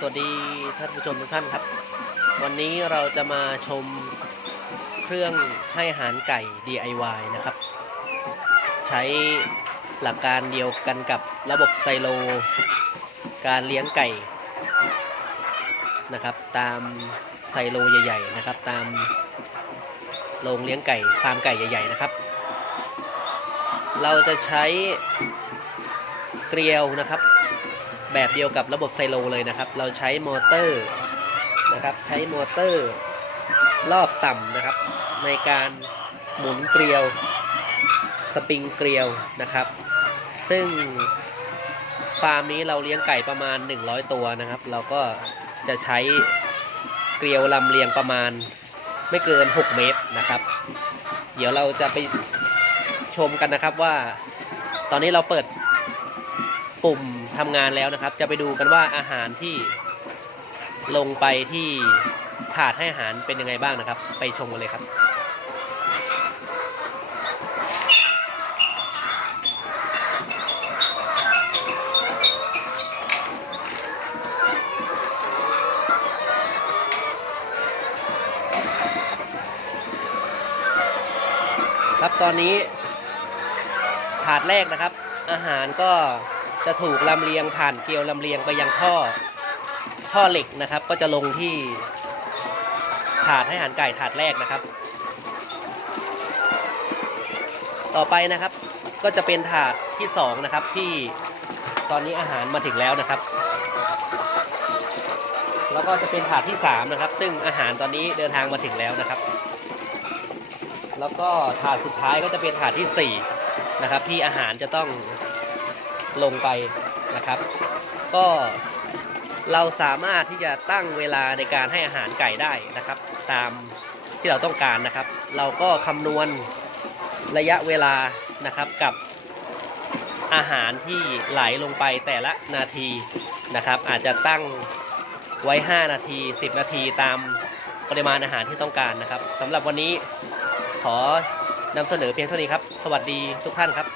สวัสดีท่านผู้ชมทุกท่านครับ วันนี้เราจะมาชมเครื่องให้อาหารไก่ DIY นะครับ ใช้หลักการเดียวกันกับระบบไซโล การเลี้ยงไก่นะครับ ตามไซโลใหญ่ๆนะครับ ตามโรงเลี้ยงไก่ฟาร์มไก่ใหญ่ ๆ นะครับ เราจะใช้เกลียวนะครับ แบบเดียวกับระบบไซโลเลยนะครับ เราใช้มอเตอร์นะครับ ใช้มอเตอร์รอบต่ำนะครับ ในการหมุนเกลียว สปริงเกลียวนะครับ ซึ่งฟาร์มนี้เราเลี้ยงไก่ประมาณ 100 ตัวนะครับ เราก็จะใช้เกลียวลำเลียงประมาณไม่เกิน 6 เมตรนะครับ เดี๋ยวเราจะไปชมกันนะครับว่า ตอนนี้เราเปิด ปุ่มทำงานแล้วนะครับ จะไปดูกันว่าอาหารที่ลงไปที่ถาดให้อาหารเป็นยังไงบ้างนะครับ ไปชมกันเลยครับครับตอนนี้ถาดแรกนะครับ อาหารก็ จะถูกลำเลียงผ่านเกลียวลำเลียงไปยังท่อท่อเหล็กนะครับ ก็จะลงที่ถาดให้อาหารไก่ถาดแรกนะครับ ต่อไปนะครับ ก็จะเป็นถาดที่สองนะครับที่ตอนนี้อาหารมาถึงแล้วนะครับ แล้วก็จะเป็นถาดที่สามนะครับ ซึ่งอาหารตอนนี้เดินทางมาถึงแล้วนะครับ แล้วก็ถาดสุดท้ายก็จะเป็นถาดที่สี่นะครับ ที่อาหารจะต้อง ลงไปนะครับ ก็เราสามารถที่จะตั้งเวลาในการให้อาหารไก่ได้นะครับ ตามที่เราต้องการนะครับ เราก็คำนวณระยะเวลานะครับกับอาหารที่ไหลลงไปแต่ละนาทีนะครับ อาจจะตั้งไว้ 5 นาที 10 นาทีตามปริมาณอาหารที่ต้องการนะครับสำหรับวันนี้ขอนำเสนอเพียงเท่านี้ครับ สวัสดีทุกท่านครับ